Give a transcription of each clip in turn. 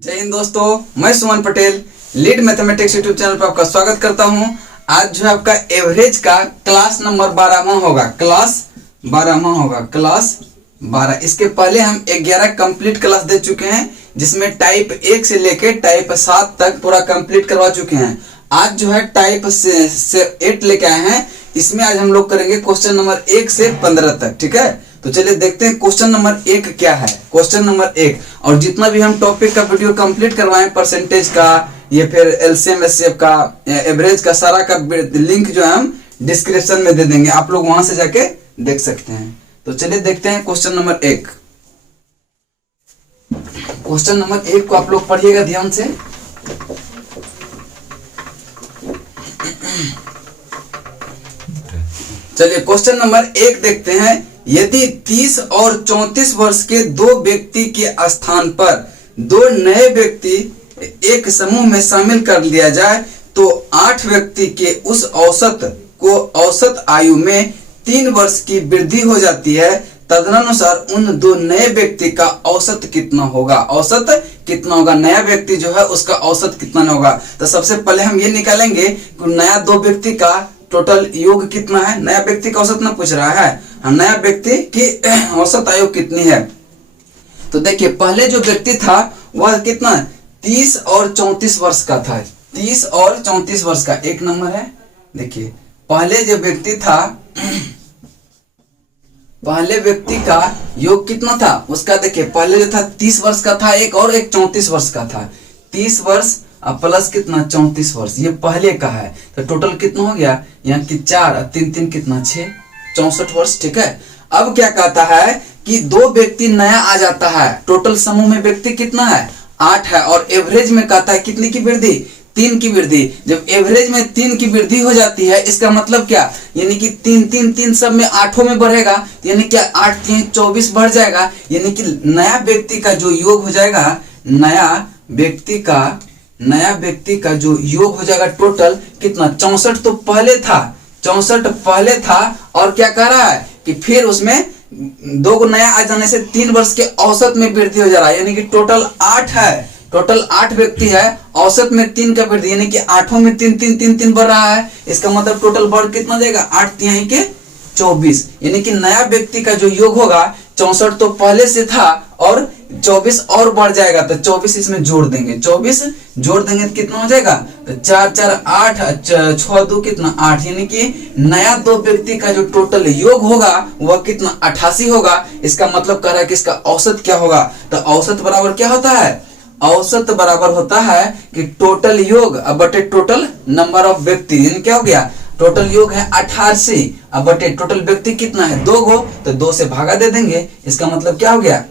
जय हिंद दोस्तों, मैं Suman Patel lead mathematics YouTube channel पर आपका स्वागत करता हूं। आज जो है आपका एवरेज का क्लास नंबर 12वां होगा। क्लास 12। इसके पहले हम 11 कंप्लीट क्लास दे चुके हैं, जिसमें टाइप 1 से लेके टाइप 7 तक पूरा कंप्लीट करवा चुके हैं। आज जो है टाइप से 8 लेके आए हैं। इसमें आज हम लोग करेंगे क्वेश्चन नंबर 1 से 15 तक। ठीक है, तो चलिए देखते हैं क्वेश्चन नंबर 1 क्या है। क्वेश्चन नंबर 1, और जितना भी हम टॉपिक का वीडियो कंप्लीट करवाएं, परसेंटेज का या फिर एलसीएम एचसीएफ का, एवरेज का, सारा का लिंक जो है हम डिस्क्रिप्शन में दे देंगे, आप लोग वहां से जाके देख सकते हैं। तो चलिए देखते हैं क्वेश्चन नंबर 1। क्वेश्चन नंबर 1 को आप लोग पढ़िएगा ध्यान से। चलिए क्वेश्चन नंबर 1 देखते हैं। यदि 30 और 34 वर्ष के दो व्यक्ति के स्थान पर दो नए व्यक्ति एक समूह में शामिल कर लिया जाए, तो 8 व्यक्ति के उस औसत आयु में 3 वर्ष की वृद्धि हो जाती है। तदनुसार उन दो नए व्यक्ति का औसत कितना होगा? औसत कितना होगा? नया व्यक्ति जो है उसका औसत कितना होगा? तो सबसे पहले हम ये निकालेंगे कि नया दो व्यक्ति का टोटल योग कितना है। नया व्यक्ति का औसत ना पूछ रहा है, हम नया व्यक्ति की औसत आयु कितनी है। तो देखिए, पहले जो व्यक्ति था वह कितना 30 और 34 वर्ष का था। 30 और 34 वर्ष का एक नंबर है। देखिए, पहले जो व्यक्ति था, पहले व्यक्ति का योग कितना था उसका। देखिए, पहले जो था 30 वर्ष का था एक, और एक 34 वर्ष का था। 30 वर्ष प्लस कितना 34 वर्ष, ये पहले का है। तो टोटल कितना हो गया यहाँ की 4 और 3 3 कितना 6, 64 वर्ष। ठीक है, अब क्या कहता है कि दो व्यक्ति नया आ जाता है। टोटल समूह में व्यक्ति कितना है 8 है, और एवरेज में कहता है कितनी की वृद्धि 3 की वृद्धि। जब एवरेज में 3 की वृद्धि हो जाती है, इसका मतलब क्या, यानी कि 3 3 3 सब में 8 में बढ़ेगा, यानी क्या 8 3 24 बढ़ जाएगा। यानी कि नया व्यक्ति का जो योग हो जाएगा, नया व्यक्ति का जो योग हो जाएगा टोटल कितना 64। तो पहले था 64 पहले था, और क्या कह रहा है कि फिर उसमें दो को नया आ जाने से 3 वर्ष के औसत में वृद्धि हो जा रहा है। यानी कि टोटल 8 है, टोटल 8 व्यक्ति है, औसत में 3 का वृद्धि, यानी कि 8 में 3 3 3 3 बढ़ रहा है। इसका मतलब टोटल बढ़ कितना देगा 8 3 के 24। यानी कि नया व्यक्ति का जो योग होगा 64 तो पहले से था, और 24 और बढ़ जाएगा। तो 24 इसमें जोड़ देंगे, 24 जोड़ देंगे तो कितना हो जाएगा, तो 4 4 8 6 2 कितना 8। यानी कि नया दो व्यक्ति का जो टोटल योग होगा वह कितना 88 होगा। इसका मतलब कह रहा है कि इसका औसत क्या होगा। तो औसत बराबर क्या होता है, औसत बराबर होता है कि टोटल योग बटे टोटल नंबर ऑफ व्यक्ति। यानी क्या हो गया, टोटल योग है 88 अब बटे टोटल व्यक्ति कितना है 2 गो, तो 2 से भागा दे देंगे। इसका मतलब क्या हो गया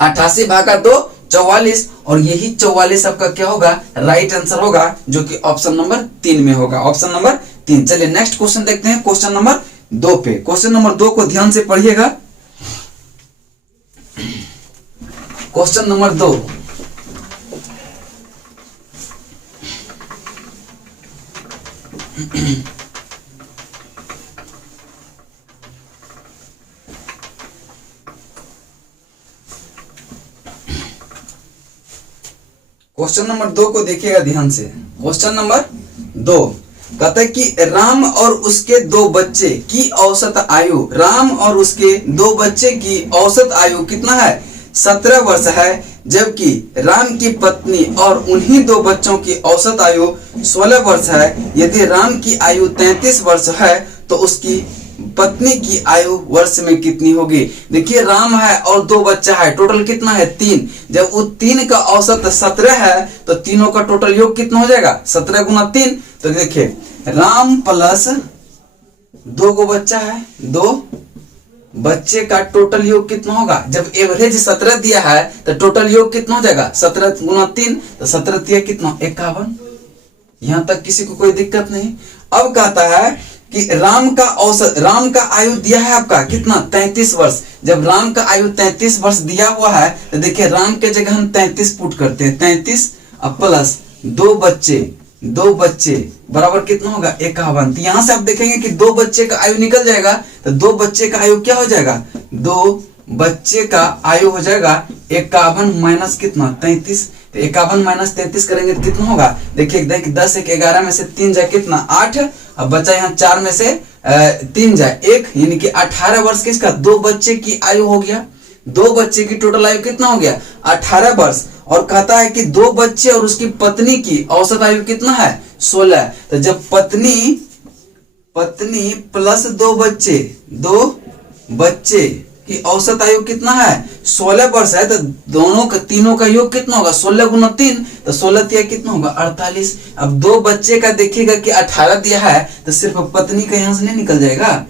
88 भागा 2 44, और यही 44 आपका क्या होगा, राइट आंसर होगा, जो कि ऑप्शन नंबर 3 में होगा। Option number 3। चलिए नेक्स्ट क्वेश्चन देखते हैं, क्वेश्चन नंबर 2 पे। क्वेश्चन नंबर 2 को ध्यान से पढ़िएगा। क्वेश्चन नंबर 2, क्वेश्चन नंबर 2 को देखिएगा ध्यान से। क्वेश्चन नंबर 2 कहता है कि राम और उसके 2 बच्चे की औसत आयु, राम और उसके 2 बच्चे की औसत आयु कितना है 17 वर्ष है, जबकि राम की पत्नी और उन्हीं 2 बच्चों की औसत आयु 16 वर्ष है। यदि राम की आयु 33 वर्ष है, तो उसकी पत्नी की आयु वर्ष में कितनी होगी। देखिए, राम है और 2 बच्चा है, टोटल कितना है 3। जब वो 3 का औसत 17 है, तो तीनों का टोटल योग कितना हो जाएगा 17 गुना 3। तो देखिए, राम प्लस 2 को बच्चा है, 2 बच्चे का टोटल योग कितना होगा। जब एवरेज 17 दिया है, तो टोटल योग कितना हो जाएगा 17 गुना 3, तो 17 दिया कितना 51। यहां तक किसी को कोई दिक्कत नहीं। अब कहता है कि राम का आयु दिया है आपका कितना 33 वर्ष। जब राम का आयु 33 वर्ष दिया हुआ है, तो देखिए राम के जगह हम 33 पुट करते हैं, 33 प्लस 2 बच्चे बराबर कितना होगा 51। तो यहां से आप देखेंगे कि 2 बच्चे का आयु निकल जाएगा, तो 2 बच्चे का आयु क्या हो जाएगा 2 बच्चे का आयु हो जाएगा 51 माइनस कितना 33। तो 51 माइनस 33 करेंगे तो कितना होगा, देखिए 10 1 11 में से 3 जाए कितना 8, अब बचा यहाँ 4 में से 3 जाए 1, यानी कि 18 वर्ष किसका, 2 बच्चे की आयु हो गया। 2 बच्चे की टोटल आयु कितना हो गया 18 वर्ष। और कहता है कि 2 बच्चे और उसकी पत्नी की औसत आयु कितना है 16। तो जब पत्नी प्लस 2 बच्चे की औसत आयु कितना है 16 वर्ष है, तो दोनों का तीनों का योग कितना होगा 16 गुना 3, तो 16 दिया कितना होगा 48। अब 2 बच्चे का देखिएगा कि 18 दिया है, तो सिर्फ पत्नी का यहां से नहीं निकल जाएगा,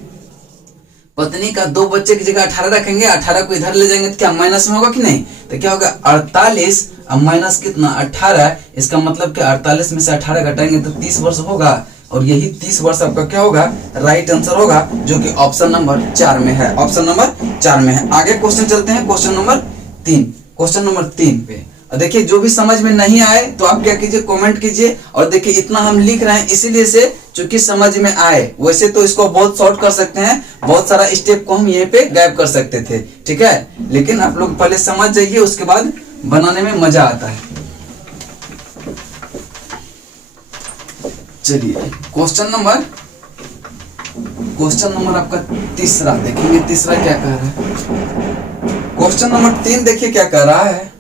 पत्नी का 2 बच्चे की जगह 18 रखेंगे, 18 को इधर ले जाएंगे तो क्या माइनस में होगा कि नहीं, तो क्या होगा 48 अब माइनस कितना 18, इसका मतलब कि 48 में से 18 घटाएंगे तो 30 वर्ष होगा, और यही 30 वर्ष आपका क्या होगा राइट आंसर होगा, जो कि ऑप्शन नंबर 4 में है, ऑप्शन नंबर 4 में है। आगे क्वेश्चन चलते हैं, क्वेश्चन नंबर 3, क्वेश्चन नंबर 3 पे। और देखिए जो भी समझ में नहीं आए तो आप क्या कीजिए कमेंट कीजिए, और देखिए इतना हम लिख रहे हैं इसीलिए से चूंकि समझ में आए, वैसे तो इसको बहुत शॉर्ट कर सकते हैं, बहुत सारा स्टेप को हम यहीं पे गायब कर सकते थे, ठीक है, लेकिन आप लोग पहले समझ जाइए, उसके बाद बनाने में मजा आता है। चलिए क्वेश्चन नंबर आपका तीसरा देखेंगे, तीसरा क्या कह रहा है। क्वेश्चन नंबर 3 देखिए क्या कह रहा है,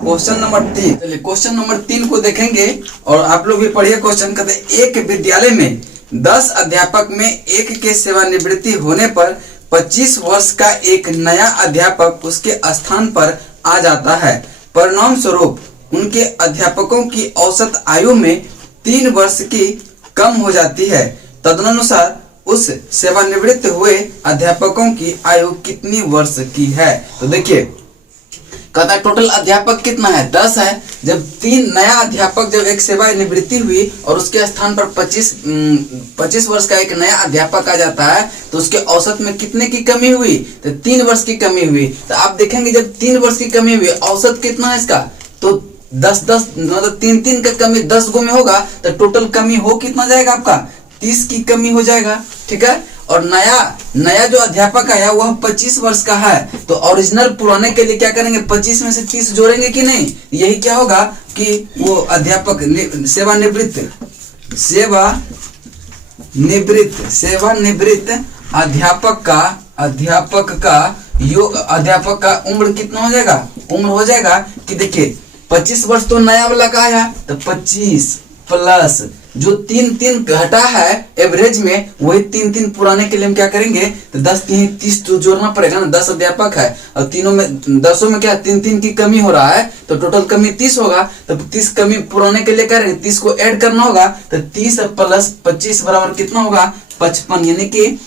क्वेश्चन नंबर 3। चलिए क्वेश्चन नंबर 3 को देखेंगे और आप लोग भी पढ़िए क्वेश्चन। कहते हैं एक विद्यालय में 10 अध्यापक में एक के सेवानिवृत्ति होने पर 25 वर्ष का एक नया अध्यापक उसके स्थान पर आ जाता है। परिणाम स्वरूप उनके अध्यापकों की औसत आयु में 3 वर्ष की कम हो जाती है। तदनुसार उस सेवानिवृत्त हुए अध्यापकों की आयु कितनी वर्ष की है। तो देखिए कहता है टोटल अध्यापक कितना है 10 है, जब 3 नया अध्यापक जब एक सेवानिवृत्ति हुई और उसके स्थान पर 25 वर्ष का एक नया अध्यापक आ जाता है, तो उसके औसत में कितने की कमी हुई, तो 3 वर्ष की कमी हुई। तो आप देखेंगे जब 3 वर्ष की कमी हुई, औसत कितना है इसका, तो 10 मतलब 3 का कमी 10 गो में होगा, तो टोटल कमी हो कितना जाएगा आपका 30 की कमी हो जाएगा, ठीक है। और नया जो अध्यापक आया वह 25 वर्ष का है, तो ओरिजिनल पुराने के लिए क्या करेंगे 25 में से 30 जोड़ेंगे कि नहीं, यही क्या होगा कि वो अध्यापक सेवानिवृत्त अध्यापक का उम्र कितना हो जाएगा, उम्र हो जाएगा कि देखिए 25 वर्ष तो नया वाला का आया, तो 25 प्लस जो 3 घटा है एवरेज में, वही 3 पुराने के लिए हम क्या करेंगे, तो 10 3 30 तो जोड़ना पड़ेगा ना, 10 अध्यापक है और तीनों में 10 में क्या 3 की कमी हो रहा है, तो टोटल कमी 30 होगा, तो 30 कमी पुराने के लिए करेंगे, 30 को ऐड करना होगा, तो 30 प्लस 25 बराबर कितना होगा 55, यानी कि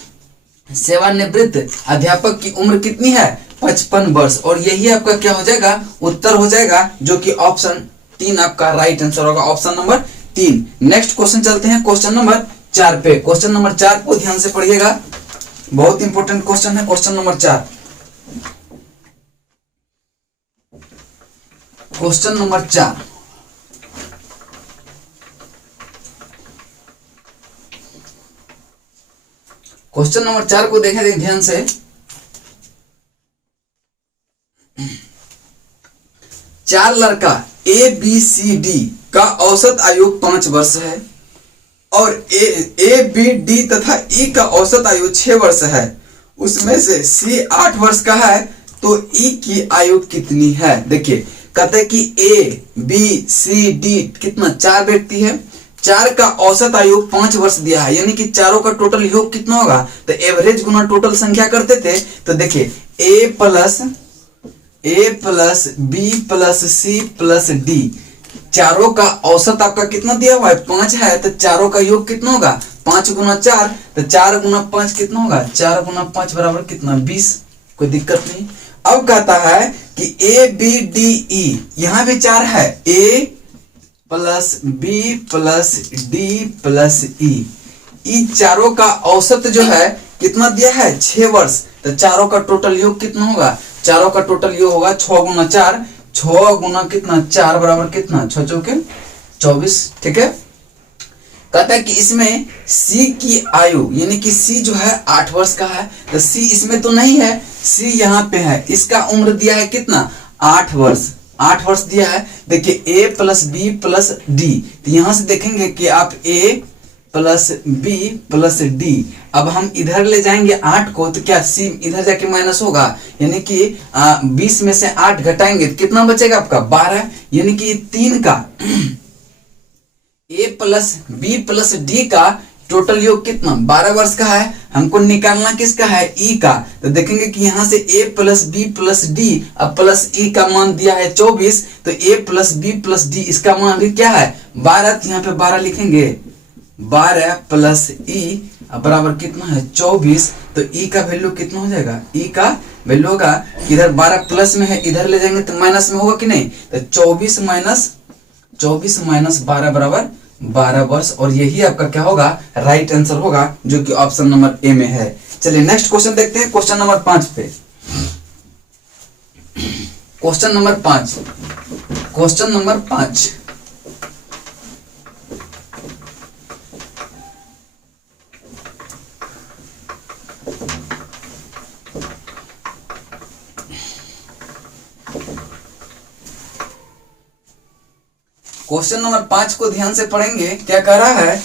सेवानिवृत्त अध्यापक की उम्र कितनी है 55 वर्ष। और यही आपका क्या हो जाएगा उत्तर हो जाएगा, जो कि ऑप्शन 3 आपका राइट आंसर होगा, ऑप्शन नंबर 3। नेक्स्ट क्वेश्चन चलते हैं क्वेश्चन नंबर 4 पे। क्वेश्चन नंबर 4 को ध्यान से पढ़िएगा, बहुत इंपॉर्टेंट क्वेश्चन है question number 4। Question number 4 question number 4 को देखें ध्यान से। 4 लड़का ABCD का औसत आयु 5 वर्ष है और ABD तथा E का औसत आयु 6 वर्ष है। उसमें से C 8 वर्ष का है, तो E की आयु कितनी है। देखिए कहते हैं कि ABCD कितना 4 व्यक्ति है, 4 का औसत आयु 5 वर्ष दिया है, यानी कि चारों का टोटल योग कितना होगा, तो एवरेज गुना टोटल संख्या करते थे। तो देखिए A plus B plus C plus D, चारों का औसत आपका कितना दिया हुआ है 5 है, तो चारों का योग कितना होगा 5 गुना 4, तो 4 गुना 5 कितना होगा 4 गुना 5 बराबर कितना 20, कोई दिक्कत नहीं। अब कहता है कि ABDE यहाँ भी 4 है, A plus B plus D plus E, इन चारों का औसत जो है कितना दिया है 6 वर्ष, तो चारों का टोटल योग कितना होगा, चारों का टोटल योग होगा 6 गुना 4, 6 गुना कितना 4 बराबर कितना 6 चौके 24, ठीक है। कहता है कि इसमें सी की आयु यानी कि सी जो है 8 वर्ष का है, तो सी इसमें तो नहीं है, सी यहाँ पे है, इसका उम्र दिया है कितना 8 वर्ष, 8 वर्ष दिया है। देखिए ए प्लस बी प्लस डी, तो यहां से देखेंगे कि आप ए प्लस बी प्लस डी, अब हम इधर ले जाएंगे 8 को, तो क्या सी इधर जाके माइनस होगा, यानी कि 20 में से 8 घटाएंगे तो कितना बचेगा आपका 12, यानी कि 3 का ए प्लस बी प्लस डी का टोटल योग कितना 12 वर्ष का है। हमको निकालना किसका है ई का, तो देखेंगे कि यहाँ से ए प्लस बी प्लस डी, अब प्लस ई का मान दिया है 24, तो ए प्लस बी प्लस डी इसका मान भी क्या है 12, तो यहाँ पे 12 लिखेंगे, 12 प्लस ई बराबर कितना है 24, तो ई का वैल्यू कितना हो जाएगा, ई का वैल्यू होगा इधर 12 प्लस में है, इधर ले जाएंगे तो माइनस में होगा कि नहीं, तो 24 माइनस 12 बराबर 12 वर्ष, और यही आपका क्या होगा राइट आंसर होगा, जो कि ऑप्शन नंबर ए में है। चलिए नेक्स्ट क्वेश्चन देखते हैं, क्वेश्चन नंबर 5 पे। Question number 5, question number 5, question number 5 को ध्यान से पढ़ेंगे। क्या कह रहा है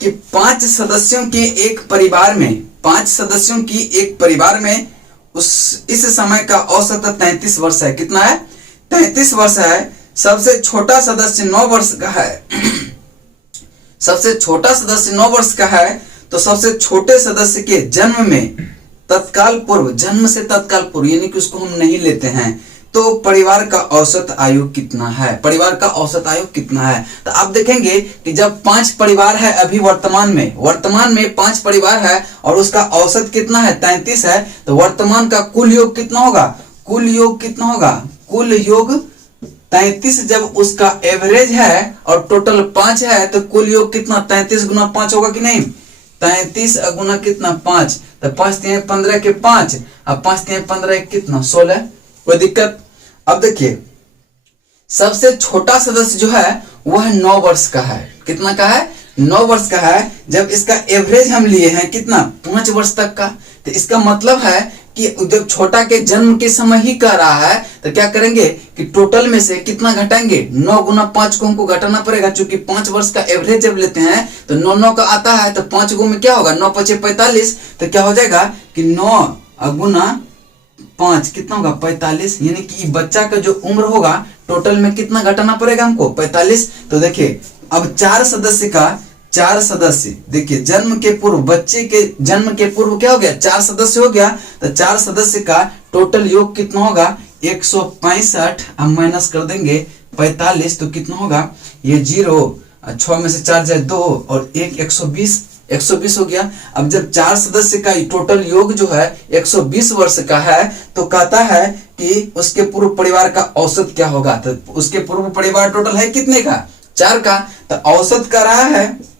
कि 5 सदस्यों के एक परिवार में, 5 सदस्यों की एक परिवार में इस समय का औसत 33 वर्ष है। कितना है 33 वर्ष है। सबसे छोटा सदस्य 9 वर्ष का है सबसे छोटा सदस्य 9 वर्ष का है, तो सबसे छोटे सदस्य के जन्म में तत्काल पूर्व, जन्म से तत्काल पूर्व यानी कि उसको हम नहीं लेते हैं, तो परिवार का औसत आयु कितना है, परिवार का औसत आयु कितना है। तो आप देखेंगे कि जब 5 परिवार है अभी वर्तमान में 5 परिवार है और उसका औसत कितना है 33 है, तो वर्तमान का कुल योग कितना होगा, कुल योग कितना होगा, कुल योग 33 जब उसका एवरेज है और टोटल 5 है, तो कुल योग कितना 33 गुना 5 होगा कि नहीं, 33 गुना कितना 5, तो 5 3 15 के 5, अब 5 3 15 कितना 16, कोई दिक्कत। अब देखिए सबसे छोटा सदस्य जो है वह 9 वर्ष का है। कितना का है 9 वर्ष का है। जब इसका एवरेज हम लिए हैं कितना 5 वर्ष तक का, तो इसका मतलब है कि जब छोटा के जन्म के समय ही कर रहा है, तो क्या करेंगे कि टोटल में से कितना घटाएंगे 9 गुना 5 को हमको घटाना पड़ेगा, क्योंकि 5 वर्ष का एवरेज जब लेते हैं तो 9 9 का आता है, तो 5 गुना में क्या होगा 9 5 45, तो क्या हो जाएगा कि 9 गुना 5 कितना होगा 45, यानी कि बच्चा का जो उम्र होगा टोटल में कितना घटाना पड़ेगा हमको 45। तो देखिए अब 4 सदस्य देखिए जन्म के पूर्व, बच्चे के जन्म के पूर्व क्या हो गया 4 सदस्य हो गया, तो 4 सदस्य का टोटल योग कितना होगा 165, अब माइनस कर देंगे 45, तो कितना होगा ये 0, 6 में से 4 जाए 2 और 1 120 हो गया। अब जब 4 सदस्य का टोटल योग जो है 120 वर्ष का है, तो कहता है कि उसके पूर्व परिवार का औसत क्या होगा, तो उसके पूर्व परिवार टोटल है कितने का 4 का, तो औसत कर रहा है,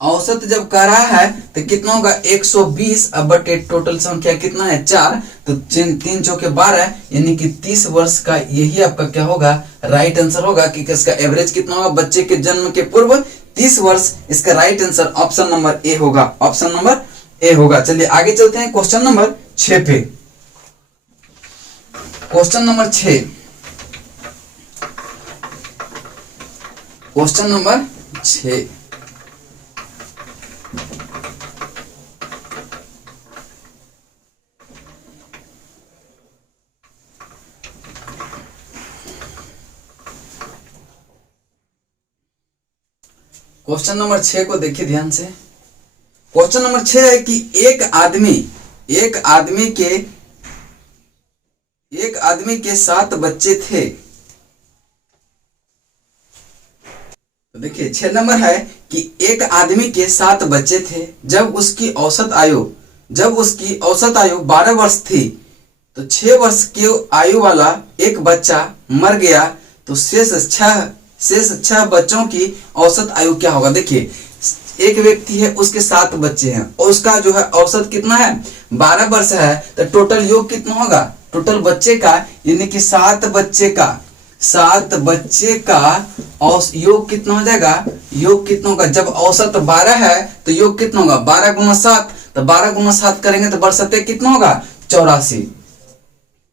औसत जब कर रहा है तो कितना होगा 120, अब बटे टोटल संख्या कितना है 4, तो 3 चौके 12 यानी कि 30 वर्ष का, यही आपका क्या होगा राइट आंसर होगा कि इसका एवरेज कितना होगा बच्चे के जन्म के पूर्व 30 वर्ष। इसका right answer option number A होगा, ऑप्शन नंबर ए होगा। चलिए आगे चलते हैं क्वेश्चन नंबर 6 पे। Question number 6, question number 6, question number 6 को देखिए ध्यान से। क्वेश्चन नंबर 6 है कि एक आदमी के 7 बच्चे थे। तो देखिए 6 नंबर है कि एक आदमी के 7 बच्चे थे। जब उसकी औसत आयु 12 वर्ष थी, तो 6 वर्ष की आयु वाला एक बच्चा मर गया, तो शेष 6 बच्चों की औसत आयु क्या होगा। देखिए एक व्यक्ति है, उसके 7 बच्चे हैं और उसका जो है औसत कितना है 12 वर्ष है, तो टोटल योग कितना होगा, टोटल बच्चे का यानी कि 7 7 बच्चे का योग कितना हो जाएगा, योग कितना होगा, जब औसत 12 है तो योग कितना होगा 12 गुना 7, तो 12 गुना 7 करेंगे तो बरसते कितना होगा 84।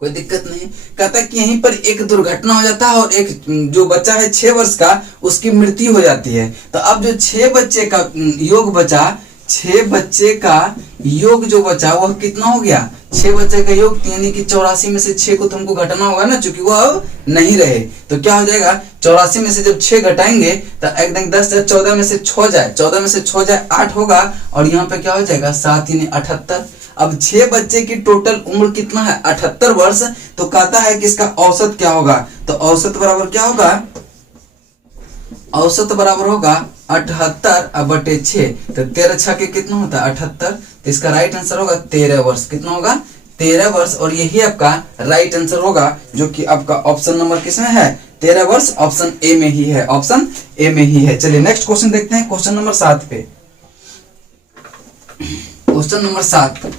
कोई दिक्कत नहीं। कहता है कि यहीं पर एक दुर्घटना हो जाता है और एक जो बच्चा है 6 वर्ष का उसकी मृत्यु हो जाती है। तो अब जो 6 बच्चे का योग बचा, 6 बच्चे का योग जो बचा वह कितना हो गया, 6 बच्चे का योग, यानी कि 84 में से 6 को तुमको घटाना होगा ना, चूंकि वो अब नहीं रहे। तो क्या हो जाएगा 84 में से जब 6 घटाएंगे तो एकदम 10 14 में से 6 जाए, 14 में से 6 जाए 8 होगा, और यहाँ पे क्या हो जाएगा 7 यानी 78। अब 6 बच्चे की टोटल उम्र कितना है 78 वर्ष। तो कहता है कि इसका औसत क्या होगा, तो औसत बराबर क्या होगा, औसत बराबर होगा 78 बटे 6, तो 13 6 के कितना होता है 78। तो इसका राइट आंसर होगा 13 वर्ष। कितना होगा 13 वर्ष, और यही आपका राइट आंसर होगा, जो कि आपका ऑप्शन नंबर किसमें है 13 वर्ष, ऑप्शन ए में ही है, ऑप्शन ए में ही है। चलिए नेक्स्ट क्वेश्चन देखते हैं, क्वेश्चन नंबर 7 पे। क्वेश्चन नंबर 7,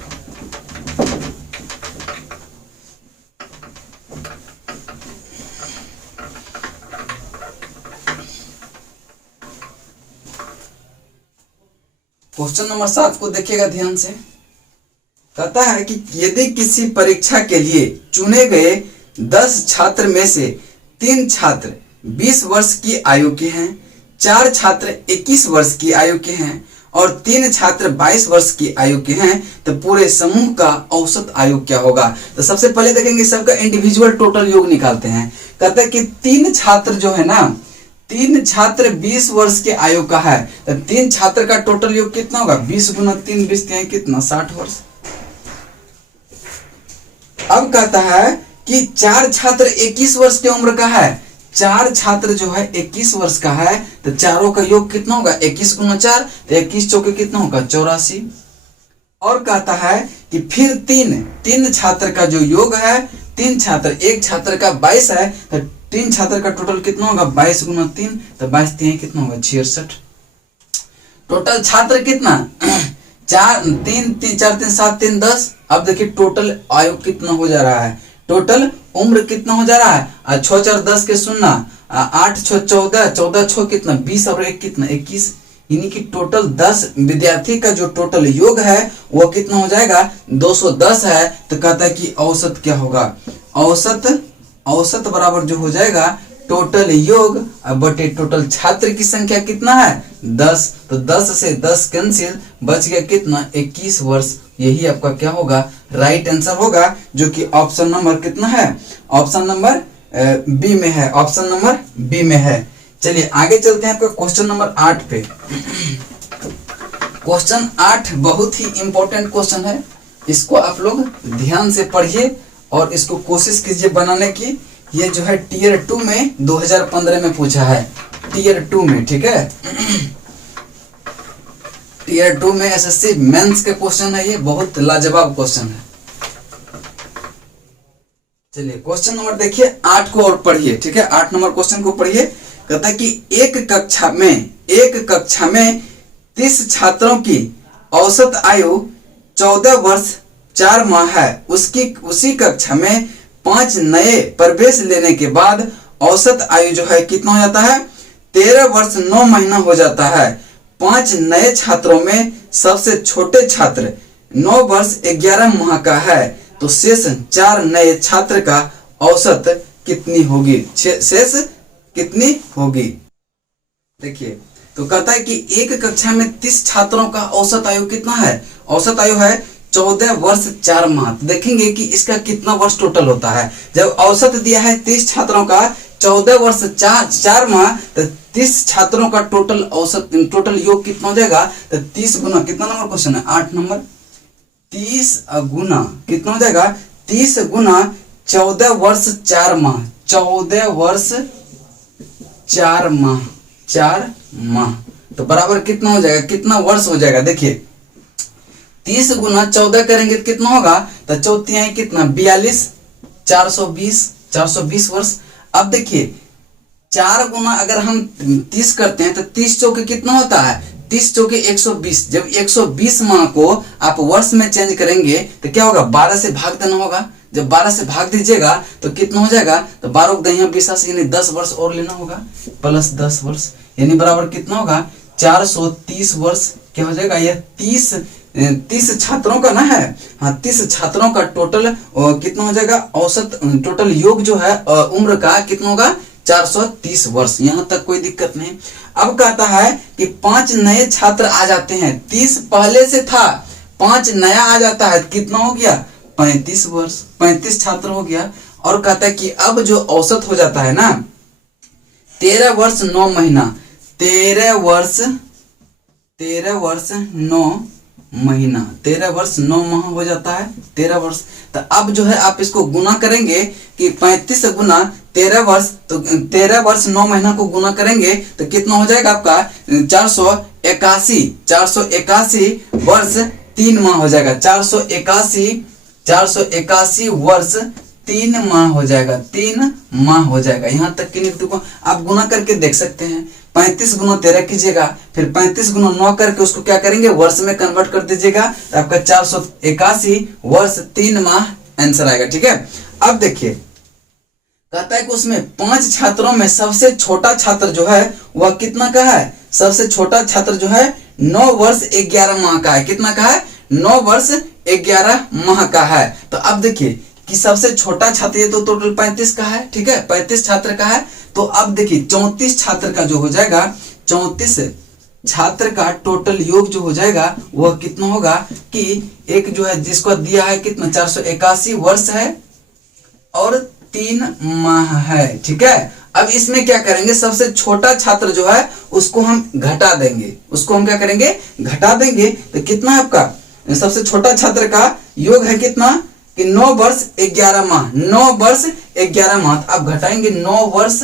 क्वेश्चन नंबर 7 को देखिएगा ध्यान से। कहता है कि यदि किसी परीक्षा के लिए चुने गए 10 छात्र में से 3 छात्र 20 वर्ष की आयु के हैं, 4 छात्र 21 वर्ष की आयु के हैं और 3 छात्र 22 वर्ष की आयु के हैं, तो पूरे समूह का औसत आयु क्या होगा। तो सबसे पहले देखेंगे सबका इंडिविजुअल टोटल योग निकालते हैं। कहता है कि 3 छात्र जो है ना, 3 छात्र 20 वर्ष के आयु का है, तो 3 छात्र का टोटल योग कितना होगा 20 गुना 3 20 कितना 60 वर्ष। अब कहता है कि 4 छात्र 21 वर्ष की उम्र का है, 4 छात्र जो है 21 वर्ष का है, तो चारों का योग कितना होगा 21 गुना 4, तो 21 चौके कितना होगा 84। और कहता है कि फिर 3 छात्र का जो योग है, 3 छात्र, एक छात्र का 22 है, तो 3 छात्र का टोटल कितना होगा 22 गुना 3, तो 22 3 कितना होगा 66। टोटल छात्र कितना 4 3 3 4 3 7 3 10। अब देखिए टोटल आयु कितना हो जा रहा है, टोटल उम्र कितना हो जा रहा है 6 4 10 के 0, 8 6 14, 14 6 कितना 20 और 1 कितना 21, यानी कि टोटल 10 विद्यार्थी का जो टोटल योग है वो कितना हो जाएगा 210 है। तो कहता है कि औसत क्या होगा, औसत बराबर जो हो जाएगा टोटल योग बटे टोटल छात्र की संख्या कितना है 10, तो 10 से 10 कैंसिल, बच गया कितना 21 वर्ष। यही आपका क्या होगा राइट आंसर होगा, जो कि ऑप्शन नंबर कितना है, ऑप्शन नंबर बी में है, ऑप्शन नंबर बी में है। चलिए आगे चलते हैं आपका क्वेश्चन नंबर 8 पे। क्वेश्चन 8 बहुत ही इंपॉर्टेंट क्वेश्चन है, इसको आप लोग ध्यान से पढ़िए और इसको कोशिश कीजिए बनाने की। ये जो है टीयर 2 में 2015 में पूछा है, टीयर 2 में, ठीक है टीयर 2 में एसएससी मेंस का क्वेश्चन है, ये बहुत लाजवाब क्वेश्चन है। चलिए क्वेश्चन नंबर देखिए 8 को और पढ़िए, ठीक है 8 नंबर क्वेश्चन को पढ़िए। कहता है कि एक कक्षा में 30 छात्रों की औसत आयु 14 वर्ष 4 माह है, उसी कक्षा में 5 नए प्रवेश लेने के बाद औसत आयु जो है कितना हो जाता है 13 वर्ष 9 महीना हो जाता है। 5 नए छात्रों में सबसे छोटे छात्र 9 वर्ष 11 माह का है, तो शेष 4 नए छात्र का औसत कितनी होगी, शेष कितनी होगी। देखिए तो कहता है कि एक कक्षा में 30 छात्रों का औसत आयु कितना है, औसत आयु है 14 वर्ष 4 माह। देखेंगे कि इसका कितना वर्ष टोटल होता है। जब औसत दिया है 30 छात्रों का 14 वर्ष 4 माह, तो 30 छात्रों का टोटल औसत टोटल योग कितना हो जाएगा, तो 30 गुना, कितना नंबर क्वेश्चन है 8 नंबर, 30 गुना कितना हो जाएगा 30 गुना 14 वर्ष 4 माह, 14 वर्ष 4 माह, तो बराबर कितना हो जाएगा, कितना वर्ष हो जाएगा। देखिए 30 गुना 14 करेंगे तो कितना होगा, तो 4 कितना 42, 420 वर्ष। अब देखिए 4 गुना अगर हम 30 करते हैं तो 30 चौके कितना होता है 30 चौके 120, जब 120 माह को आप वर्ष में चेंज करेंगे तो क्या होगा, 12 से भाग देना होगा। जब 12 से भाग दीजिएगा तो कितना हो जाएगा, तो 12 को दहिया 20 यानी 10 वर्ष और लेना होगा, प्लस 10 वर्ष यानी बराबर कितना होगा, 430 वर्ष। क्या हो जाएगा, यह 30 छात्रों का ना है, हाँ 30 छात्रों का टोटल कितना हो जाएगा, औसत टोटल योग जो है उम्र का कितना होगा, 430 वर्ष। यहां तक कोई दिक्कत नहीं। अब कहता है कि 5 नए छात्र आ जाते हैं, 30 पहले से था, 5 नया आ जाता है, कितना हो गया, 35 वर्ष, 35 छात्र हो गया। और कहता है कि अब जो औसत हो जाता है ना, 13 वर्ष 9 महीना, 13 वर्ष 9 महीना, 13 वर्ष 9 माह हो जाता है, 13 वर्ष। तो अब जो है आप इसको गुना करेंगे कि 35 गुना 13 वर्ष, तो 13 वर्ष 9 महीना को गुना करेंगे तो कितना हो जाएगा आपका, 481 वर्ष 3 माह हो जाएगा, 481 वर्ष 3 माह हो जाएगा, 3 माह हो जाएगा। यहां तक की नीति को आप गुना करके देख सकते हैं। 35 गुना 13 कीजिएगा, फिर 35 गुना 9 करके उसको क्या करेंगे, वर्ष में कन्वर्ट कर दीजिएगा, तो आपका 481 वर्ष 3 माह आंसर आएगा। ठीक है, अब देखिए कहता है कि उसमें 5 छात्रों में सबसे छोटा छात्र जो है वह कितना का है, सबसे छोटा छात्र जो है 9 वर्ष 11 माह का है। कितना का है, 9 वर्ष 11 माह का है। तो अब देखिए कि सबसे छोटा छात्र, ये तो टोटल 35 का है, ठीक है, 35 छात्र का है। तो अब देखिए 34 छात्र का जो हो जाएगा, 34 छात्र का टोटल योग जो हो जाएगा वह कितना होगा, कि एक जो है जिसको दिया है कितना, 481 वर्ष है और 3 माह है। ठीक है, अब इसमें क्या करेंगे, सबसे छोटा छात्र जो है उसको हम घटा देंगे, उसको हम क्या करेंगे, घटा देंगे। तो कितना है आपका, सबसे छोटा छात्र का योग है कितना, कि 9 वर्ष 11 माह, 9 वर्ष 11 माह। अब घटाएंगे 9 वर्ष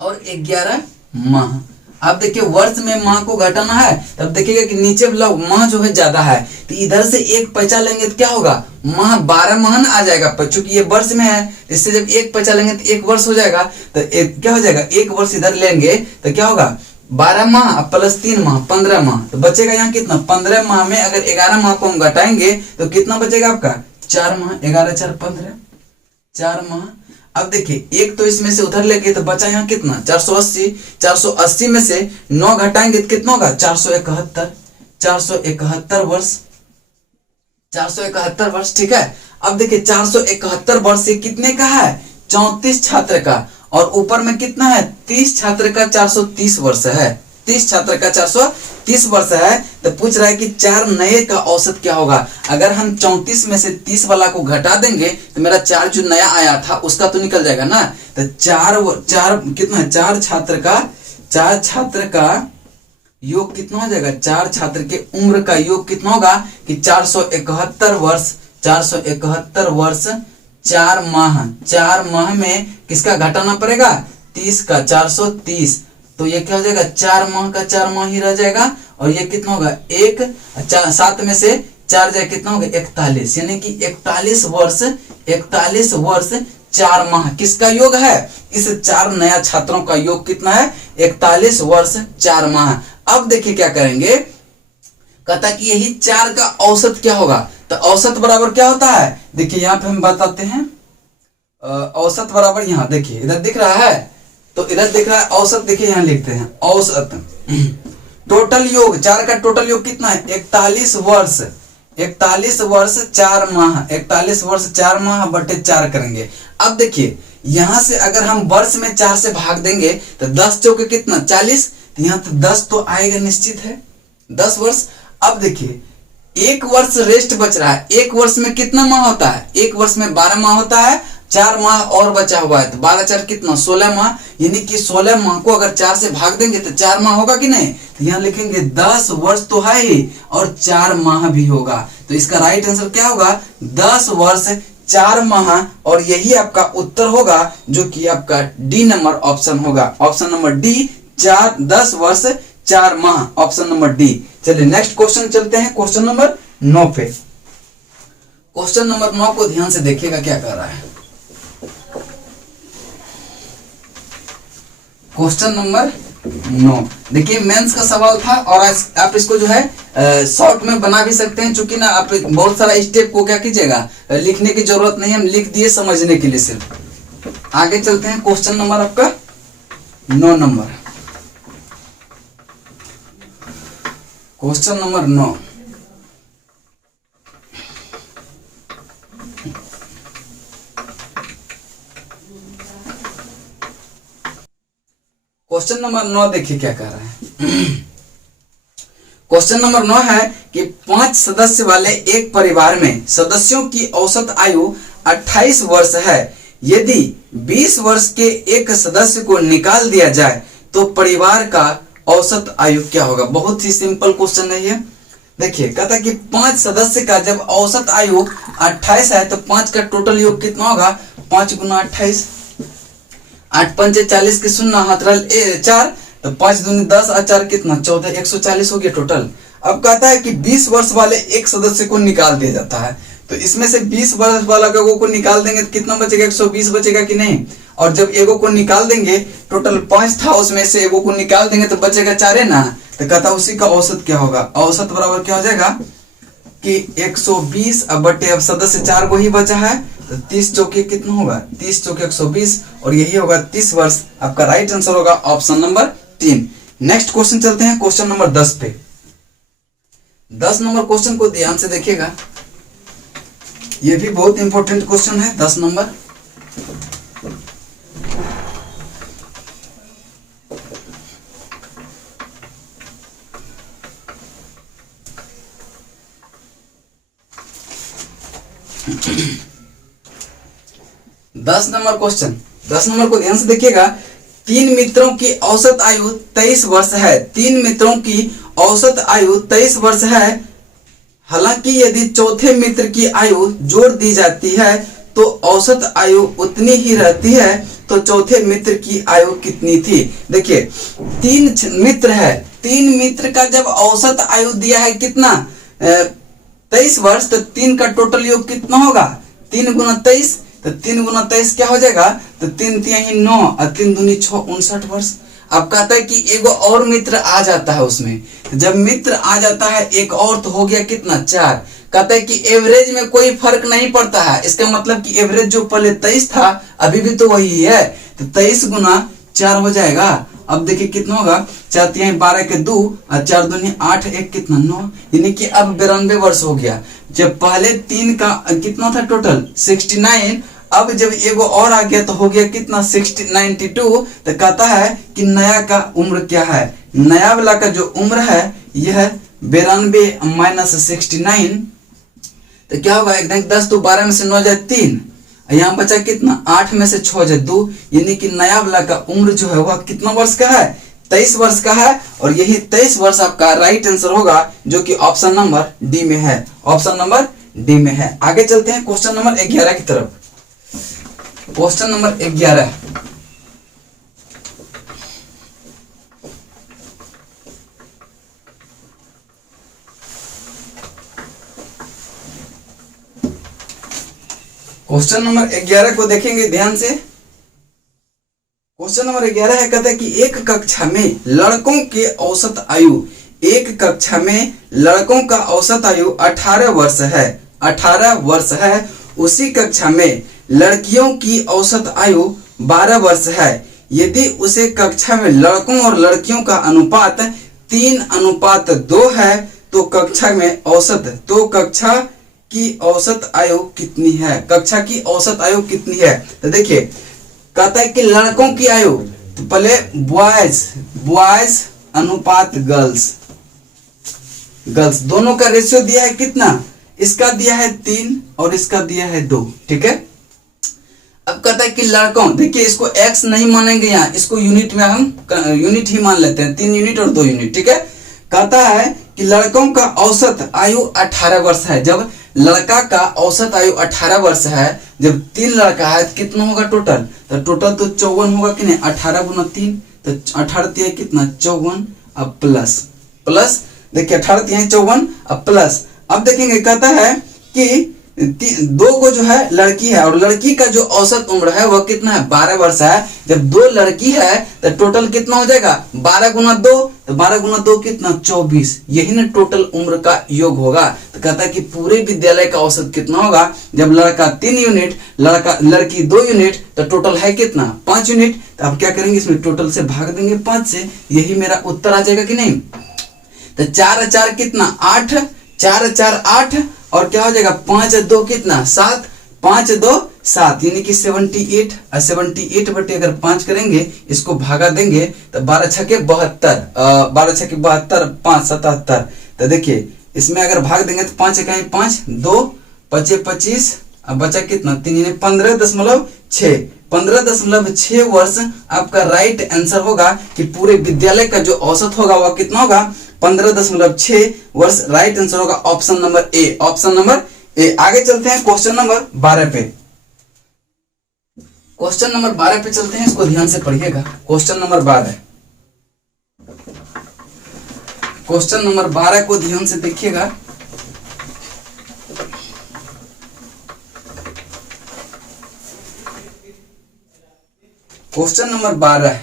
और 11 माह। अब देखिए वर्ष में माह को घटाना है, तब देखिएगा कि नीचे वाला माह जो है ज्यादा है, तो इधर से एक पैसा लेंगे तो क्या होगा, माह 12 माह आ जाएगा, चूंकि ये वर्ष में है, इससे जब एक पैसा लेंगे तो 1 वर्ष हो जाएगा। तो क्या हो जाएगा, 1 वर्ष इधर लेंगे तो क्या होगा, 12 माह प्लस 3 माह 15 माह, तो बचेगा यहाँ कितना, 15 माह में अगर 11 माह को हम घटाएंगे तो कितना बचेगा आपका, 4 माह, 11 4 15, 4 माह। अब देखिए एक तो इसमें से उधर लेके तो बचा यहाँ कितना, 480 में से 9 घटाएंगे तो कितना होगा, 471 वर्ष, 471 वर्ष। ठीक है, अब देखिए 471 वर्ष से कितने का है, 34 छात्र का, और ऊपर में कितना है, 30 छात्र का 430 वर्ष है, 30 छात्र का 430 वर्ष है। तो पूछ रहा है कि 4 नए का औसत क्या होगा। अगर हम 34 में से 30 वाला को घटा देंगे तो मेरा 4 जो नया आया था उसका तो निकल जाएगा ना। तो 4 कितना है, 4 छात्र का योग कितना हो जाएगा, 4 छात्र के उम्र का योग कितना होगा, कि 471 वर्ष, 471 वर्ष 4 माह में किसका घटाना पड़ेगा, 30 का, 430। तो ये क्या हो जाएगा, 4 माह का 4 माह ही रह जाएगा, और ये कितना होगा, 7 में से 4 जाए कितना होगा, 41, यानी कि 41 वर्ष 4 माह किसका योग है, इस 4 नया छात्रों का योग कितना है, 41 वर्ष 4 माह। अब देखिए क्या करेंगे, कहता कि यही 4 का औसत क्या होगा। तो औसत बराबर क्या होता है, देखिए यहाँ पे हम बताते हैं, औसत बराबर, यहाँ देखिए इधर दिख रहा है, तो इधर दिख रहा है औसत, देखिए यहाँ लिखते हैं औसत। टोटल योग 4 का टोटल योग कितना है, 41 वर्ष 4 माह, 41 वर्ष 4 माह बटे 4 करेंगे। अब देखिए यहां से अगर हम वर्ष में 4 से भाग देंगे तो 10 चौके कितना, 40, तो यहाँ तो 10 तो आएगा निश्चित है, 10 वर्ष। अब देखिए 1 वर्ष रेस्ट बच रहा है, 1 वर्ष में कितना माह होता है, 1 वर्ष में 12 माह होता है, 4 माह और बचा हुआ है, तो 12 4 कितना, 16 माह, यानी कि 16 माह को अगर 4 से भाग देंगे तो 4 माह होगा कि नहीं। तो यहाँ लिखेंगे 10 वर्ष तो है ही और 4 माह भी होगा। तो इसका राइट आंसर क्या होगा, 10 वर्ष 4 माह, और यही आपका उत्तर होगा, जो कि आपका डी नंबर ऑप्शन होगा, ऑप्शन नंबर डी, 10 वर्ष 4 माह, ऑप्शन नंबर डी। चलिए नेक्स्ट क्वेश्चन चलते हैं, क्वेश्चन नंबर 9 पे। क्वेश्चन नंबर 9 को ध्यान से देखिएगा क्या कर रहा है। Question number 9। देखिए मेंस का सवाल था और आप इसको जो है शॉर्ट में बना भी सकते हैं, चूंकि ना आप बहुत सारा स्टेप को क्या कीजिएगा, लिखने की जरूरत नहीं, हम लिख दिए समझने के लिए सिर्फ। आगे चलते हैं, क्वेश्चन नंबर आपका 9 number, question number 9। Question number 9 देखिए क्या कह रहा है। क्वेश्चन नंबर 9 है कि 5 सदस्य वाले एक परिवार में सदस्यों की औसत आयु 28 वर्ष है। यदि 20 वर्ष के एक सदस्य को निकाल दिया जाए तो परिवार का औसत आयु क्या होगा। बहुत ही सिंपल क्वेश्चन है ये। देखिए कहता है कि 5 सदस्य का जब औसत आयु 28 है तो 5 का टोटल योग कितना होगा, 5 गुना 28, 8 पंचे 40 के शून्य हाथ रल 4, तो 5 दूनी 10 और 4 कितना 14, 140 हो गया टोटल। अब कहता है कि 20 वर्ष वाले एक सदस्य को निकाल दिया जाता है, तो इसमें से 20 वर्ष वाला एगो को निकाल देंगे तो कितना बचेगा, 120 बचेगा कि नहीं। और जब एगो को निकाल देंगे, टोटल 5 था उसमें से एगो को निकाल देंगे तो बचेगा 4 है ना। तो कहता है उसी का औसत क्या होगा, औसत बराबर क्या हो जाएगा कि 120 अब बटे, अब सदस्य 4 को ही बचा है तो 30 चौके कितना होगा, 30 चौके 120 और यही होगा 30 वर्ष। आपका राइट आंसर होगा ऑप्शन नंबर 3। नेक्स्ट क्वेश्चन चलते हैं क्वेश्चन नंबर 10 पे। 10 नंबर क्वेश्चन को ध्यान से देखिएगा, ये भी बहुत इंपॉर्टेंट क्वेश्चन है। 10 नंबर, दस नंबर क्वेश्चन, 10 नंबर को ध्यान से देखिएगा। 3 मित्रों की औसत आयु 23 वर्ष है। 3 मित्रों की औसत आयु 23 वर्ष है। हालांकि यदि चौथे मित्र की आयु जोड़ दी जाती है तो औसत आयु उतनी ही रहती है, तो चौथे मित्र की आयु कितनी थी। देखिए 3 मित्र है, 3 मित्र का जब औसत आयु दिया है कितना 23 वर्ष, तो 3 का टोटल योग कितना होगा, 3 गुना 23, तो 3 गुना 23 क्या हो जाएगा, तो 3 3 9 और 3 दूनी 6, 59 वर्ष। अब कहता है कि एगो और मित्र आ जाता है उसमें, तो जब मित्र आ जाता है एक और तो हो गया कितना 4। कहता है कि एवरेज में कोई फर्क नहीं पड़ता है, इसका मतलब कि एवरेज जो पहले 23 था अभी भी तो वही है, तो 23 गुना 4 हो जाएगा। अब देखिए कितना होगा, 4 3 12 के 2 और 4 दूनी 8 1 कितना 9, यानी कि अब 92 वर्ष हो गया। जब पहले 3 का कितना था टोटल 69, अब जब एगो और आ गया तो हो गया कितना 92। तो कहता है कि नया का उम्र क्या है, नया वाला का जो उम्र है यह 92 माइनस 69, तो क्या होगा, एकदम 10 तो 12 में से 9 जाए 3, यहाँ बचा कितना 8 में से 6 जाए 2, यानी कि नया वाला का उम्र जो है वह कितना वर्ष का है, 23 वर्ष का है। और यही 23 वर्ष आपका राइट आंसर होगा, जो कि ऑप्शन नंबर डी में है, ऑप्शन नंबर डी में है। आगे चलते हैं क्वेश्चन नंबर 11 की तरफ। क्वेश्चन नंबर 11, क्वेश्चन नंबर 11 को देखेंगे ध्यान से। क्वेश्चन नंबर 11 है, कहता है कि एक कक्षा में लड़कों के औसत आयु, एक कक्षा में लड़कों का औसत आयु 18 वर्ष है, 18 वर्ष है। उसी कक्षा में लड़कियों की औसत आयु 12 वर्ष है। यदि उसे कक्षा में लड़कों और लड़कियों का अनुपात 3:2 है तो कक्षा में औसत, तो कक्षा की औसत आयु कितनी है, कक्षा की औसत आयु कितनी है। तो देखिए कहता है कि लड़कों की आयु, तो पहले बॉयज अनुपात गर्ल्स, दोनों का रेशियो दिया है कितना, इसका दिया है 3 और इसका दिया है 2, ठीक है। अब कहता है कि लड़कों, देखिए इसको x नहीं मानेंगे यहाँ, इसको यूनिट में हम यूनिट ही मान लेते हैं, 3 यूनिट और 2 यूनिट, ठीक है। कहता है कि लड़कों का औसत आयु 18 वर्ष है। जब लड़का का औसत आयु 18 वर्ष है, जब 3 लड़का है तो कितना होगा टोटल, तो टोटल तो 54 होगा कि नहीं, 18 गुना 3, तो 18 3 कितना 54, अब प्लस देखिए 18 3 54 अब प्लस। अब देखेंगे कहता है कि दो को जो है लड़की है और लड़की का जो औसत उम्र है वह कितना है 12 वर्ष है। जब दो लड़की है तो टोटल कितना हो जाएगा 12 गुना 2, तो 12 गुना 2 कितना 24, यही ना टोटल उम्र का योग होगा। तो कहता है कि पूरे विद्यालय का औसत कितना होगा, जब लड़का 3 यूनिट लड़की 2 यूनिट तो टोटल है कितना 5 यूनिट। तो अब क्या करेंगे, इसमें टोटल से भाग देंगे 5 से, यही मेरा उत्तर आ जाएगा कि नहीं। तो 4 4 कितना 8, 4 4 8 और क्या हो जाएगा 5 2 कितना 7, 5 2 7 यानी कि 78 और 78 बटे अगर 5 करेंगे इसको भागा देंगे तो 12 छके 72, 12 छके 72, 5 77। तो देखिए इसमें अगर भाग देंगे तो 5 इकाई 5, 2 5 25 अब बचा कितना 3 यानी 15.6, 15.6 वर्ष आपका राइट आंसर होगा कि पूरे विद्यालय का जो औसत होगा वह कितना होगा 15.6 वर्ष राइट आंसर होगा option number A, option number A. आगे चलते हैं क्वेश्चन नंबर 12 पे। क्वेश्चन नंबर 12 पे चलते हैं, इसको ध्यान से पढ़िएगा। क्वेश्चन नंबर 12, क्वेश्चन नंबर 12 को ध्यान से देखिएगा। क्वेश्चन नंबर 12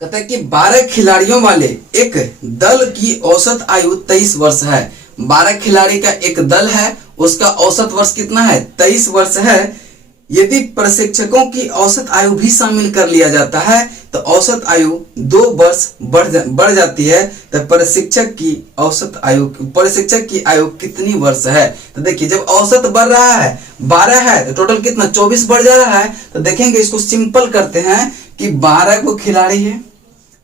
कहता है कि 12 खिलाड़ियों वाले एक दल की औसत आयु 23 वर्ष है। 12 खिलाड़ी का एक दल है, उसका औसत वर्ष कितना है 23 वर्ष है। यदि प्रशिक्षकों की औसत आयु भी शामिल कर लिया जाता है तो औसत आयु 2 वर्ष बढ़ जाती है। तो प्रशिक्षक की आयु कितनी वर्ष है। तो देखिए जब औसत बढ़ रहा है 12 है तो टोटल कितना 24 बढ़ जा रहा है। तो देखेंगे इसको सिंपल करते हैं कि 12 को खिलाड़ी है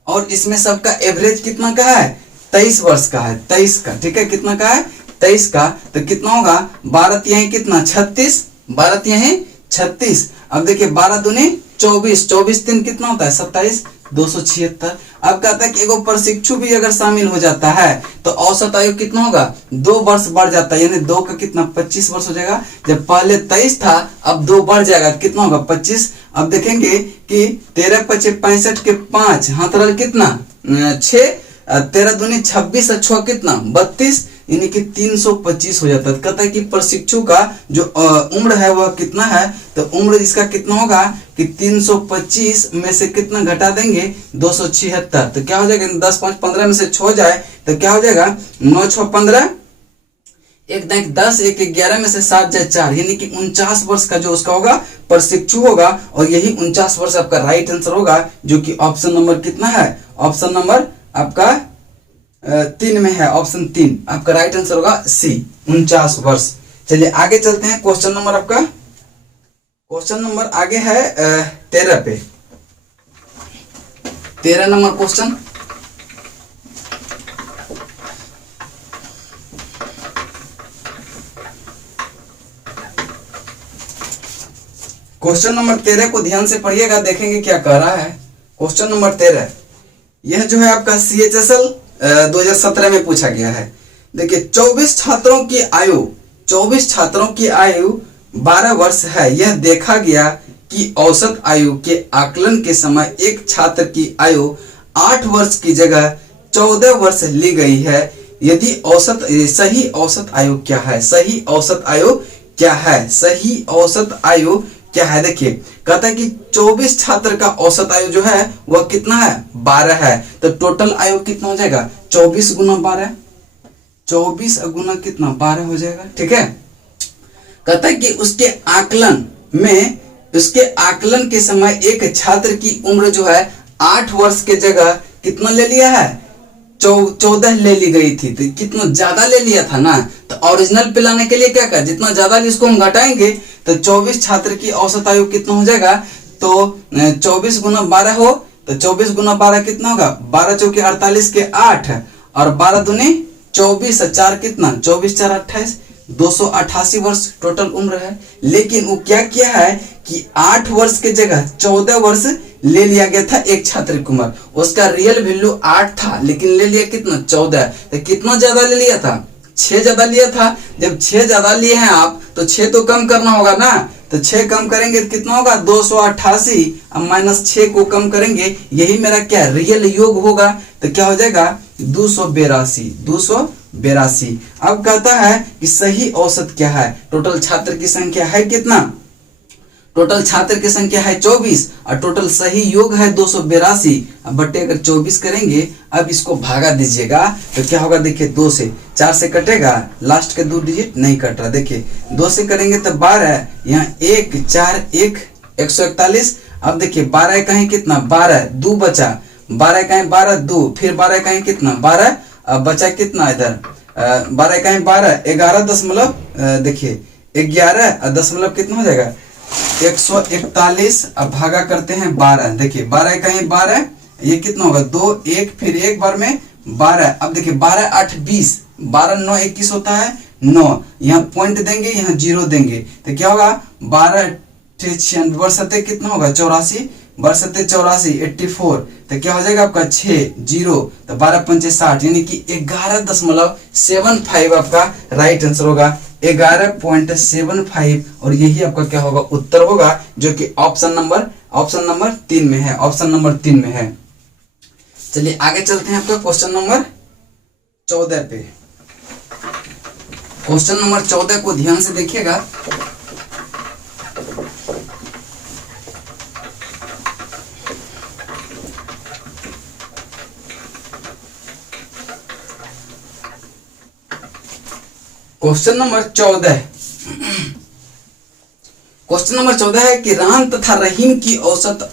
और इसमें सबका एवरेज कितना का है 23 वर्ष का है, 23 का, ठीक है, कितना का है 23 का। तो कितना होगा 12 तिहाई कितना 36, 12 तिहाई 36। अब देखिए 12 दूनी 24, 24 दिन कितना होता है 27, 276। अब कहता है कि एगो प्रशिक्षु भी अगर शामिल हो जाता है तो औसत आयु कितना होगा 2 वर्ष बढ़ जाता है, यानी 2 का कितना 25 वर्ष हो जाएगा। जब पहले 23 था अब 2 बढ़ जाएगा, कितना होगा 25। अब देखेंगे कि 13 5 65 के 5 हाथ रल कितना 6, 13 दूनी 26 और 6 कितना 32 यानी कि 325 हो जाता है। कहता है कि प्रशिक्षु का जो उम्र है वह कितना है, तो उम्र इसका कितना होगा कि 325 में से कितना घटा देंगे 276। तो क्या हो जाएगा 10 5 15 में से 6 जाए तो क्या हो जाएगा 9 6 15, 1 10, 1 11 में से 7 जाए 4 यानी कि 49 वर्ष का जो उसका होगा प्रशिक्षु होगा। और यही 49 वर्ष आपका राइट आंसर होगा, जो कि ऑप्शन नंबर कितना है, ऑप्शन नंबर आपका 3 में है, ऑप्शन 3 आपका राइट आंसर होगा सी, 49 वर्ष। चलिए आगे चलते हैं। क्वेश्चन नंबर आपका क्वेश्चन नंबर आगे है 13 पे, 13 नंबर क्वेश्चन। क्वेश्चन नंबर 13 को ध्यान से पढ़िएगा, देखेंगे क्या कह रहा है। क्वेश्चन नंबर 13 यह जो है आपका CHSL 2017 में पूछा गया है। देखिए 24 छात्रों की आयु 12 वर्ष है। यह देखा गया कि औसत आयु के आकलन के समय एक छात्र की आयु 8 वर्ष की जगह 14 वर्ष ली गई है। यदि सही औसत आयु क्या है, सही औसत आयु क्या है, सही औसत आयु क्या है। देखिए कहता है कि 24 छात्र का औसत आयु जो है वह कितना है 12 है। तो टोटल आयु कितना हो जाएगा 24 गुना 12, 24 गुना कितना 12 हो जाएगा, ठीक है। कहता है कि उसके आकलन के समय एक छात्र की उम्र जो है 8 वर्ष के जगह कितना ले लिया है 14 ले ली गई थी। तो कितना ज्यादा ले लिया था ना, तो ओरिजिनल पे लाने के लिए क्या कर, जितना ज्यादा इसको हम घटाएंगे तो 24 छात्र की औसत आयु कितना हो जाएगा। तो 24 गुना 12 हो तो 24 गुना 12 कितना होगा 12 चौके 48 के 8 और 12 दूनी 24 4 कितना 24 4 28, 288 वर्ष टोटल उम्र है। लेकिन वो क्या किया है कि 8 वर्ष के जगह 14 वर्ष ले लिया गया था एक छात्र की उम्र। उसका रियल वैल्यू 8 था लेकिन ले लिया कितना 14। तो कितना ज्यादा ले लिया था 6 ज्यादा लिया था। जब 6 ज्यादा लिए हैं आप तो 6 तो कम करना होगा ना, तो 6 कम करेंगे तो कितना होगा 288। अब -6 को कम करेंगे, यही मेरा क्या रियल योग होगा। तो क्या हो जाएगा 282, 82। अब कहता है कि सही औसत क्या है। टोटल छात्र की संख्या है कितना, टोटल छात्र की संख्या है 24 और टोटल सही योग है 282। अब बट्टे अगर 24 करेंगे, अब इसको भागा दीजिएगा तो क्या होगा, देखिए 2 से 4 से कटेगा, लास्ट के 2 डिजिट नहीं कट रहा, देखिए 2 से करेंगे तो 12, यहाँ 1 4 1 141। अब देखिए 12 कहीं कितना 12, 2 बचा, 12 कहीं 12 2, फिर 12 कहीं कितना 12, अब बचा कितना इधर 12 कहीं 12, 11 दशमलव देखिए 11 और दशमलव कितना हो जाएगा 141। अब भागा करते हैं 12, देखिए 12 कहीं 12, ये कितना होगा 2 1, फिर एक बार में 12। अब देखिए 12 8 20, 12 9 21 होता है 9, यहाँ पॉइंट देंगे, यहाँ 0 देंगे तो क्या होगा 12 वर्ष सत्य कितना होगा 84, वर्ष सत्य 84 84, तो क्या हो जाएगा आपका 6 0, तो 12 पंचे 60, यानी कि 11.75 आपका राइट आंसर होगा, 11.75। और यही आपका क्या होगा उत्तर होगा, जो कि ऑप्शन नंबर 3 में है, ऑप्शन नंबर 3 में है। चलिए आगे चलते हैं आपका क्वेश्चन नंबर 14 पे। क्वेश्चन नंबर 14 को ध्यान से देखिएगा। क्वेश्चन नंबर 14, क्वेश्चन नंबर 14 है कि राम तथा रहीम की औसत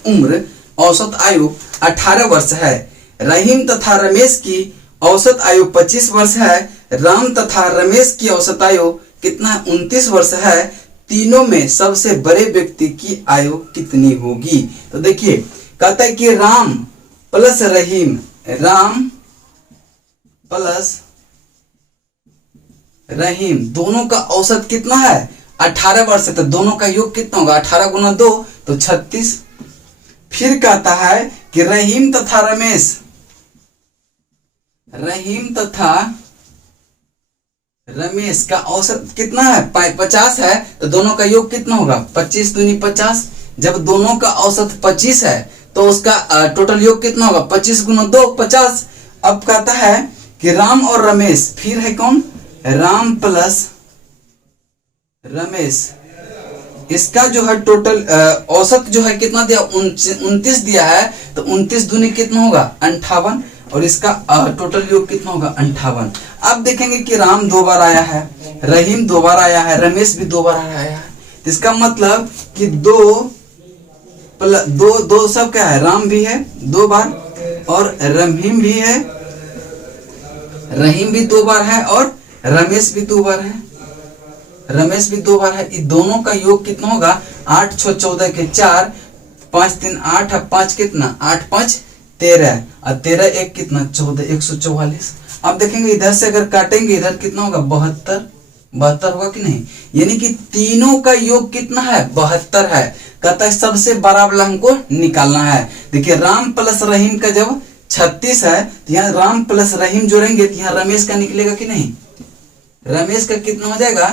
आयु 18 वर्ष है। रहीम तथा रमेश की औसत आयु 25 वर्ष है। राम तथा रमेश की औसत आयु कितना 29 वर्ष है। तीनों में सबसे बड़े व्यक्ति की आयु कितनी होगी। तो देखिए कहता है कि राम प्लस रहीम, राम प्लस रहीम दोनों का औसत कितना है 18 वर्ष है, तो दोनों का योग कितना होगा 18 गुना 2 तो 36। फिर कहता है कि रहीम तथा रमेश का औसत कितना है 50 है, तो दोनों का योग कितना होगा 25 दूनी 50। जब दोनों का औसत 25 है तो उसका टोटल योग कितना होगा 25 गुना 2 50। अब कहता है कि राम और रमेश, फिर है कौन राम प्लस रमेश, इसका जो है टोटल औसत जो है कितना दिया 29 दिया है, तो 29 दूनी कितना होगा 58 और इसका टोटल योग कितना होगा 58। अब देखेंगे कि राम 2 बार आया है, रहीम 2 बार आया है, रमेश भी 2 बार आया है, इसका मतलब कि 2 सब क्या है राम भी है 2 बार और रहीम भी है, रहीम भी 2 बार है और रमेश भी 2 बार है, रमेश भी 2 बार है। इन दोनों का योग कितना होगा 8 6 14 के 4 5 3 8 5 कितना 8 5 13 और 13 1 कितना 14 144। अब देखेंगे इधर से अगर काटेंगे इधर कितना होगा 72 होगा कि नहीं, यानी कि तीनों का योग कितना है 72 है। कहता है सबसे बड़ा वाला हमको निकालना है। देखिए राम प्लस रहीम का जब 36 है तो यहाँ राम प्लस रहीम जोड़ेंगे तो यहाँ रमेश का निकलेगा कि नहीं, रमेश का कितना हो जाएगा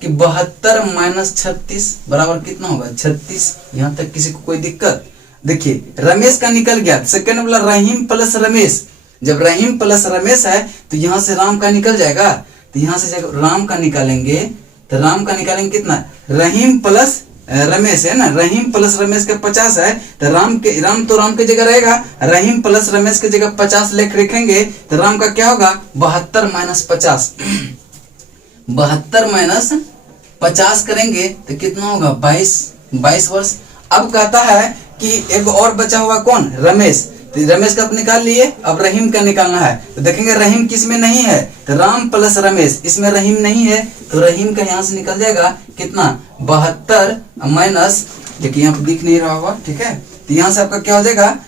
कि 72 माइनस 36 बराबर कितना होगा 36। यहां तक किसी को कोई दिक्कत। देखिए रमेश का निकल गया, सेकंड वाला रहीम प्लस रमेश, जब रहीम प्लस रमेश है तो यहां से राम का निकल जाएगा, तो यहां से जब राम का निकालेंगे तो राम का निकालेंगे कितना रहीम प्लस रमेश है ना, रहीम प्लस रमेश का 50 है, तो राम के जगह रहेगा, रहीम प्लस रमेश के जगह 50 लेख रखेंगे तो राम का क्या होगा 72 माइनस 50 72 माइनस 50 करेंगे तो कितना होगा 22 वर्ष। अब कहता है कि एक और बचा हुआ कौन रमेश, तो रमेश का निकाल लिए, अब रहीम का निकालना है। तो देखेंगे रहीम किस में नहीं है, तो राम प्लस रमेश, इसमें रहीम नहीं है तो रहीम का यहाँ से निकल जाएगा कितना 72 माइनस, देखिए यहाँ पे दिख नहीं रहा होगा ठीक है, तो यहाँ से आपका क्या हो जाएगा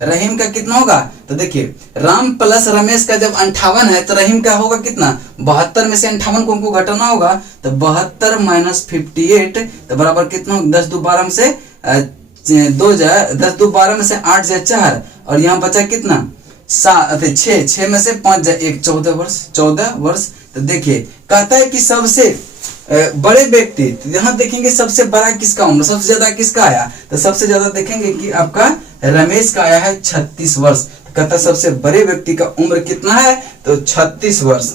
रहीम का कितना होगा, तो देखिए राम प्लस रमेश का जब 58 है तो रहीम का होगा कितना 72 में से 58 को हमको घटाना होगा, तो 72 माइनस 58 तो बराबर कितना होगा 10 2 12 में से 2 जाए 10 2 12 में से 8 जाए 4 और यहाँ बचा कितना 6 में से 5 जाए 1 14 वर्ष। तो देखिए कहता है कि सबसे बड़े व्यक्ति, यहाँ देखेंगे सबसे बड़ा किसका उम्र सबसे ज्यादा किसका आया, तो सबसे ज्यादा देखेंगे कि आपका रमेश का आया है 36 वर्ष। कहता सबसे बड़े व्यक्ति का उम्र कितना है, तो 36 वर्ष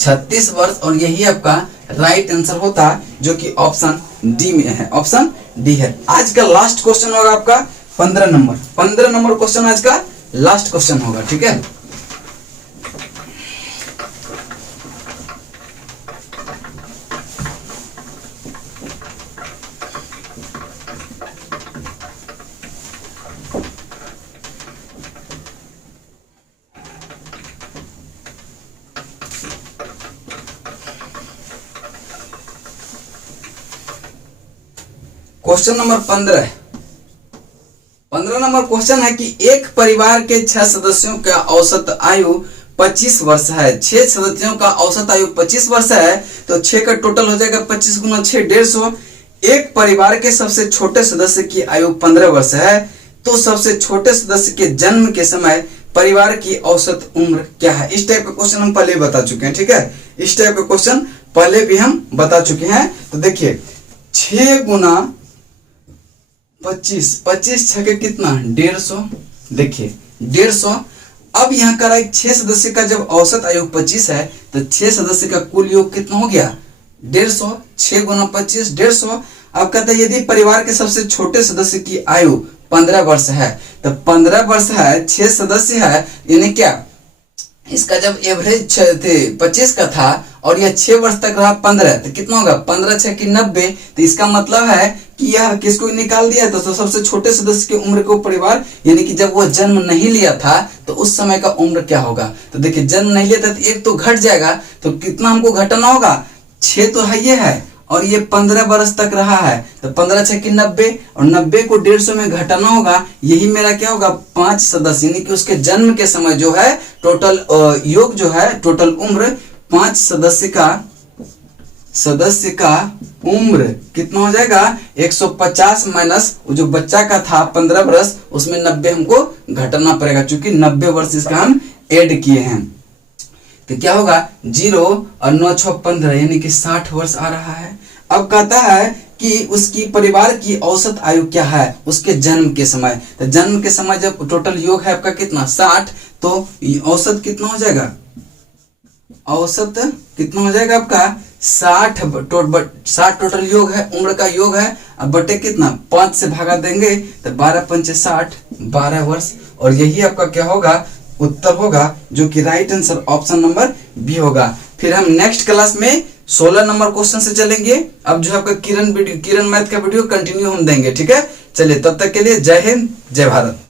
36 वर्ष। और यही आपका राइट आंसर होता है, जो कि ऑप्शन डी में है, ऑप्शन डी है। आज का लास्ट क्वेश्चन होगा आपका 15 नंबर क्वेश्चन आज का लास्ट क्वेश्चन होगा, ठीक है। क्वेश्चन नंबर 15 नंबर क्वेश्चन है कि एक परिवार के 6 सदस्यों का औसत आयु 25 वर्ष है। 6 सदस्यों का औसत आयु 25 वर्ष है, तो 6 का टोटल हो जाएगा 25 गुना 6 150। एक परिवार के सबसे छोटे सदस्य की आयु 15 वर्ष है, तो सबसे छोटे सदस्य के जन्म के समय परिवार की औसत उम्र क्या है। इस टाइप का क्वेश्चन हम पहले बता चुके हैं, ठीक है। इस टाइप का क्वेश्चन पहले भी हम बता चुके हैं। तो देखिए 6 गुना 25, 25 छके कितना 150, देखिए 150। अब यहाँ का 6 सदस्य का जब औसत आयु 25 है, तो 6 सदस्य का कुल योग कितना हो गया 150। 6 गुना 25 150। अब कहते हैं यदि परिवार के सबसे छोटे सदस्य की आयु 15 वर्ष है, तो 15 वर्ष है, 6 सदस्य है, यानी क्या इसका जब एवरेज 25 का था और यह 6 वर्ष तक रहा 15, तो कितना होगा 15 6 की 90। तो इसका मतलब है कि यह किसको निकाल दिया, तो सबसे छोटे सदस्य की उम्र को परिवार, यानी कि जब वो जन्म नहीं लिया था तो उस समय का उम्र क्या होगा। तो देखिए जन्म नहीं लिया था तो एक तो घट जाएगा, तो कितना हमको घटाना होगा 6 तो है ये है, और ये 15 वर्ष तक रहा है, तो 15 6 की 90, और 90 को 150 में घटाना होगा। यही मेरा क्या होगा 5 सदस्य, यानी कि उसके जन्म के समय जो है टोटल योग जो है टोटल उम्र 5 सदस्य का उम्र कितना हो जाएगा 150 माइनस जो बच्चा का था 15 वर्ष, उसमें 90 हमको घटाना पड़ेगा, क्योंकि 90 वर्ष इसका हम ऐड किए हैं। तो क्या होगा 0 और 9 6 15, यानी कि 60 वर्ष आ रहा है। अब कहता है कि उसकी परिवार की औसत आयु क्या है उसके जन्म के समय। तो जन्म के समय जब टोटल योग है आपका कितना 60, तो औसत कितना हो जाएगा, औसत कितना हो जाएगा आपका 60 टोटल योग है, उम्र का योग है। अब बटे कितना 5 से भागा देंगे, तो 12 5 60 12 वर्ष। और यही आपका क्या होगा उत्तर होगा, जो कि right answer option number B होगा। फिर हम नेक्स्ट क्लास में 16 नंबर क्वेश्चन से चलेंगे। अब जो आपका किरण मैथ का वीडियो कंटिन्यू हम देंगे, ठीक है। चलिए तब तक के लिए जय हिंद जय भारत।